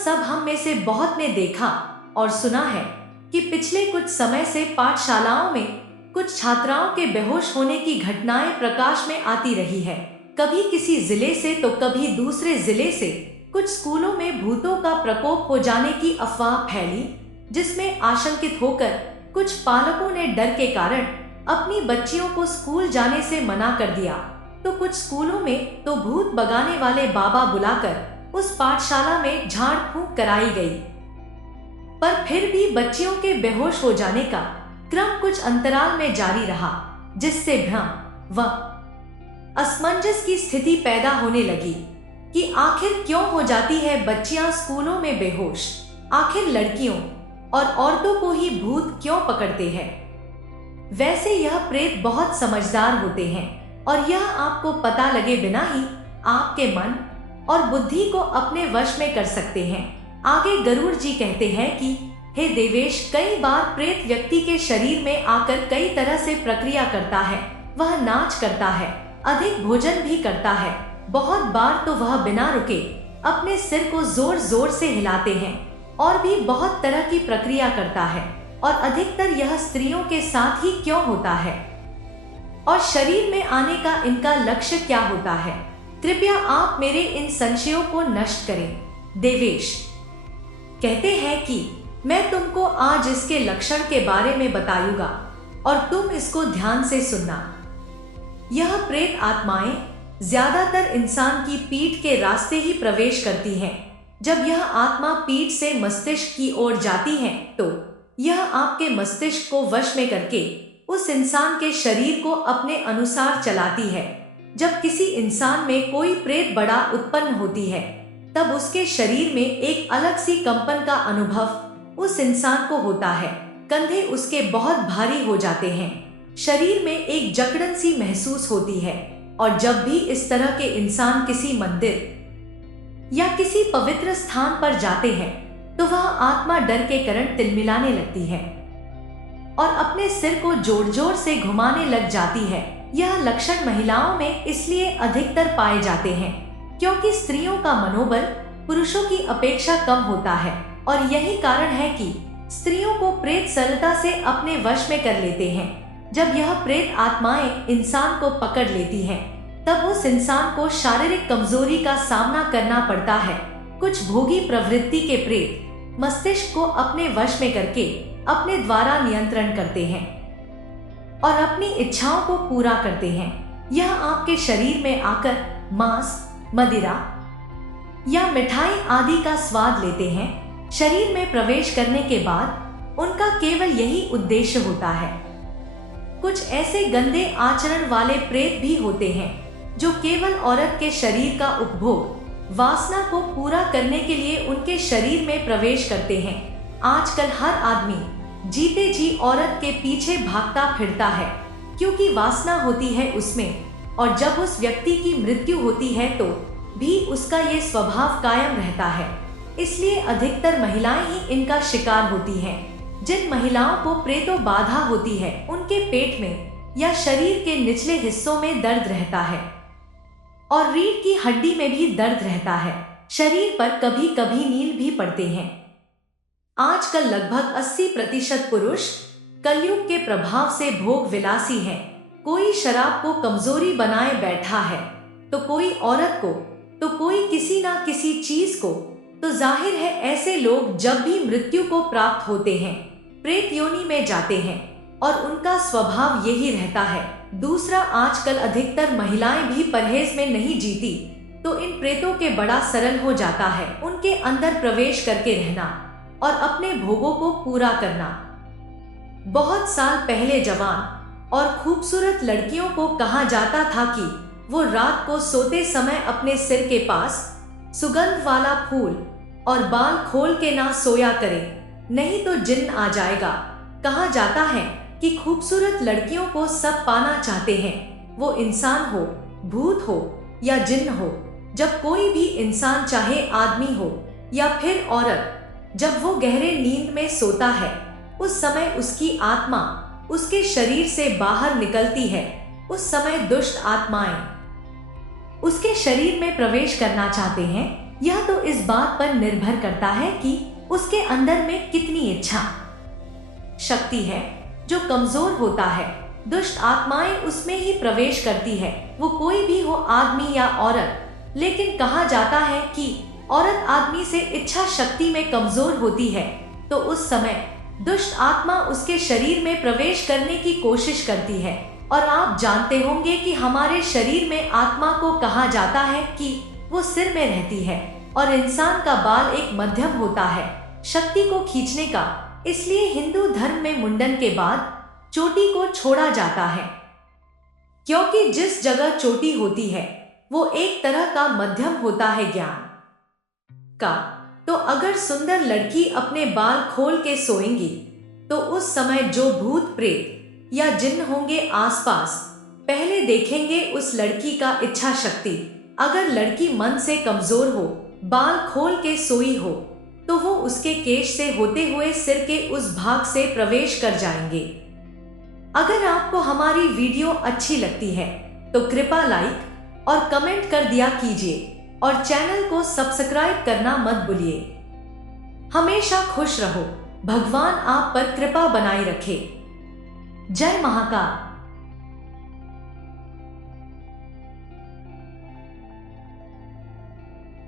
सब हम में से बहुत ने देखा और सुना है कि पिछले कुछ समय से पाठशालाओं में कुछ छात्राओं के बेहोश होने की घटनाएं प्रकाश में आती रही है। कभी किसी जिले से तो कभी दूसरे जिले से कुछ स्कूलों में भूतों का प्रकोप हो जाने की अफवाह फैली, जिसमें आशंकित होकर कुछ पालकों ने डर के कारण अपनी बच्चियों को स्कूल जाने से मना कर दिया। तो कुछ स्कूलों में तो भूत भगाने वाले बाबा बुलाकर उस पाठशाला में झाड़ फूंक कराई गई। पर फिर भी बच्चियों के बेहोश हो जाने का क्रम कुछ अंतराल में जारी रहा, जिससे भ्रम व असमंजस की स्थिति पैदा होने लगी कि आखिर क्यों हो जाती है बच्चियां स्कूलों में बेहोश। आखिर लड़कियों और औरतों को ही भूत क्यों पकड़ते हैं। वैसे यह प्रेत बहुत समझदार होते हैं और यह आपको पता लगे बिना ही आपके मन और बुद्धि को अपने वश में कर सकते हैं। आगे गरुड़ जी कहते हैं कि हे देवेश, कई बार प्रेत व्यक्ति के शरीर में आकर कई तरह से प्रक्रिया करता है। वह नाच करता है, अधिक भोजन भी करता है। बहुत बार तो वह बिना रुके अपने सिर को जोर जोर से हिलाते हैं और भी बहुत तरह की प्रक्रिया करता है। और अधिकतर यह स्त्रियों के साथ ही क्यों होता है और शरीर में आने का इनका लक्ष्य क्या होता है? कृपया आप मेरे इन संशयों को नष्ट करें। देवेश कहते हैं कि मैं तुमको आज इसके लक्षण के बारे में बताऊंगा और तुम इसको ध्यान से सुनना। यह प्रेत आत्माएं ज्यादातर इंसान की पीठ के रास्ते ही प्रवेश करती हैं। जब यह आत्मा पीठ से मस्तिष्क की ओर जाती है तो यह आपके मस्तिष्क को वश में करके उस इंसान के शरीर को अपने अनुसार चलाती है। जब किसी इंसान में कोई प्रेत बड़ा उत्पन्न होती है तब उसके शरीर में एक अलग सी कंपन का अनुभव उस इंसान को होता है। कंधे उसके बहुत भारी हो जाते हैं, शरीर में एक जकड़न सी महसूस होती है। और जब भी इस तरह के इंसान किसी मंदिर या किसी पवित्र स्थान पर जाते हैं तो वह आत्मा डर के कारण तिलमिलाने लगती है और अपने सिर को जोर जोर से घुमाने लग जाती है। यह लक्षण महिलाओं में इसलिए अधिकतर पाए जाते हैं क्योंकि स्त्रियों का मनोबल पुरुषों की अपेक्षा कम होता है और यही कारण है कि स्त्रियों को प्रेत सरलता से अपने वश में कर लेते हैं। जब यह प्रेत आत्माएं इंसान को पकड़ लेती हैं, तब उस इंसान को शारीरिक कमजोरी का सामना करना पड़ता है। कुछ भोगी प्रवृत्ति के प्रेत मस्तिष्क को अपने वश में करके अपने द्वारा नियंत्रण करते हैं और अपनी इच्छाओं को पूरा करते हैं। यह आपके शरीर में आकर मांस, मदिरा या मिठाई आदि का स्वाद लेते हैं। शरीर में प्रवेश करने के बाद उनका केवल यही उद्देश्य होता है। कुछ ऐसे गंदे आचरण वाले प्रेत भी होते हैं जो केवल औरत के शरीर का उपभोग वासना को पूरा करने के लिए उनके शरीर में प्रवेश करते हैं। आजकल हर आदमी जीते जी औरत के पीछे भागता फिरता है क्योंकि वासना होती है उसमें, और जब उस व्यक्ति की मृत्यु होती है तो भी उसका ये स्वभाव कायम रहता है। इसलिए अधिकतर महिलाएं ही इनका शिकार होती हैं। जिन महिलाओं को प्रेतो बाधा होती है उनके पेट में या शरीर के निचले हिस्सों में दर्द रहता है और रीढ़ की हड्डी में भी दर्द रहता है। शरीर पर कभी कभी नील भी पड़ते हैं। आजकल लगभग 80% पुरुष कलयुग के प्रभाव से भोग विलासी हैं। कोई शराब को कमजोरी बनाए बैठा है तो कोई औरत को तो कोई किसी ना किसी चीज को। तो जाहिर है ऐसे लोग जब भी मृत्यु को प्राप्त होते हैं प्रेत योनि में जाते हैं और उनका स्वभाव यही रहता है। दूसरा, आजकल अधिकतर महिलाएं भी परहेज में नहीं जीती तो इन प्रेतों के बड़ा सरल हो जाता है उनके अंदर प्रवेश करके रहना और अपने भोगों को पूरा करना। बहुत साल पहले जवान और खूबसूरत लड़कियों को कहा जाता था कि वो रात को सोते समय अपने सिर के पास सुगंध वाला फूल और बाल खोल के ना सोया करें, नहीं तो जिन्न आ जाएगा। कहा जाता है कि खूबसूरत लड़कियों को सब पाना चाहते हैं, वो इंसान हो, भूत हो या जिन्न हो। जब कोई भी इंसान चाहे आदमी हो या फिर औरत, जब वो गहरे नींद में सोता है उस समय उसकी आत्मा उसके शरीर से बाहर निकलती है। उस समय दुष्ट आत्माएं उसके शरीर में प्रवेश करना चाहते हैं यह तो इस बात पर निर्भर करता है कि उसके अंदर में कितनी इच्छा शक्ति है। जो कमजोर होता है, दुष्ट आत्माएं उसमें ही प्रवेश करती है, वो कोई भी हो, आदमी या औरत। लेकिन कहा जाता है कि औरत आदमी से इच्छा शक्ति में कमजोर होती है, तो उस समय दुष्ट आत्मा उसके शरीर में प्रवेश करने की कोशिश करती है। और आप जानते होंगे कि हमारे शरीर में आत्मा को कहा जाता है कि वो सिर में रहती है और इंसान का बाल एक मध्यम होता है शक्ति को खींचने का। इसलिए हिंदू धर्म में मुंडन के बाद चोटी को छोड़ा जाता है, क्योंकि जिस जगह चोटी होती है वो एक तरह का मध्यम होता है ज्ञान का। तो अगर सुंदर लड़की अपने बाल खोल के सोएंगी तो उस समय जो भूत प्रेत या जिन्न होंगे आसपास, पहले देखेंगे उस लड़की का इच्छा शक्ति। अगर लड़की मन से कमजोर हो, बाल खोल के सोई हो, तो वो उसके केश से होते हुए सिर के उस भाग से प्रवेश कर जाएंगे। अगर आपको हमारी वीडियो अच्छी लगती है तो कृपया लाइक और कमेंट कर दिया कीजिए और चैनल को सब्सक्राइब करना मत भूलिए। हमेशा खुश रहो, भगवान आप पर कृपा बनाए रखे। जय महाकाल।